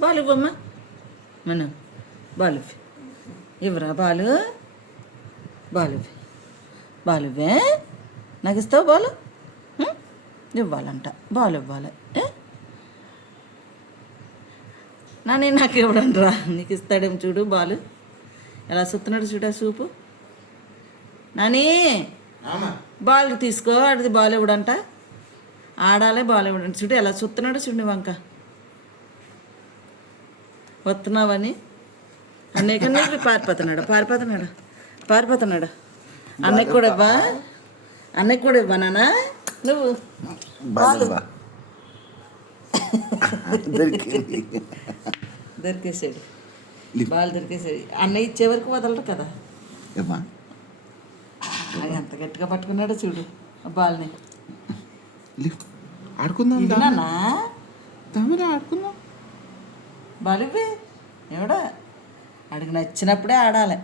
బాలు ఇవ్వమ్మా మనం బాలు ఇవ్వు. ఇవ్వరా బాలు? బాలు ఇవ్వు. బాలు ఇవ్వే నాకు ఇస్తావు బాలు? ఇవ్వాలంట. బాలు ఇవ్వాలి? నాని నాకు ఇవ్వడంట్రా నీకు ఇస్తాడేమో చూడు బాలు. ఎలా సుత్తున్నాడు చూడు సూపు. నాని! బాల్ తీసుకో. అది బాల్ ఇవ్వడంట. ఆడాలే బాల్ ఇవ్వడంట. చూడు ఎలా సుత్తున్నాడు చూడు వంక. వస్తున్నావని. అన్నయ్య కన్నా పారిపోతున్నాడు పారిపోతున్నాడు పారిపోతున్నాడు అన్నయ్య కూడా ఇవ్వా? అన్నయ్య కూడా ఇవ్వా నాన్న? నువ్వు. దొరికేసాడు. బాల్. దొరికేసాడు అన్నయ్య ఇచ్చే వరకు వదలరు కదా. అది ఎంత గట్టిగా పట్టుకున్నాడో చూడు బాల్ని. ఆడుకుందాం ఆడుకుందాం. బాలివి ఎవడా? అడిగి నచ్చినప్పుడే ఆడాలి.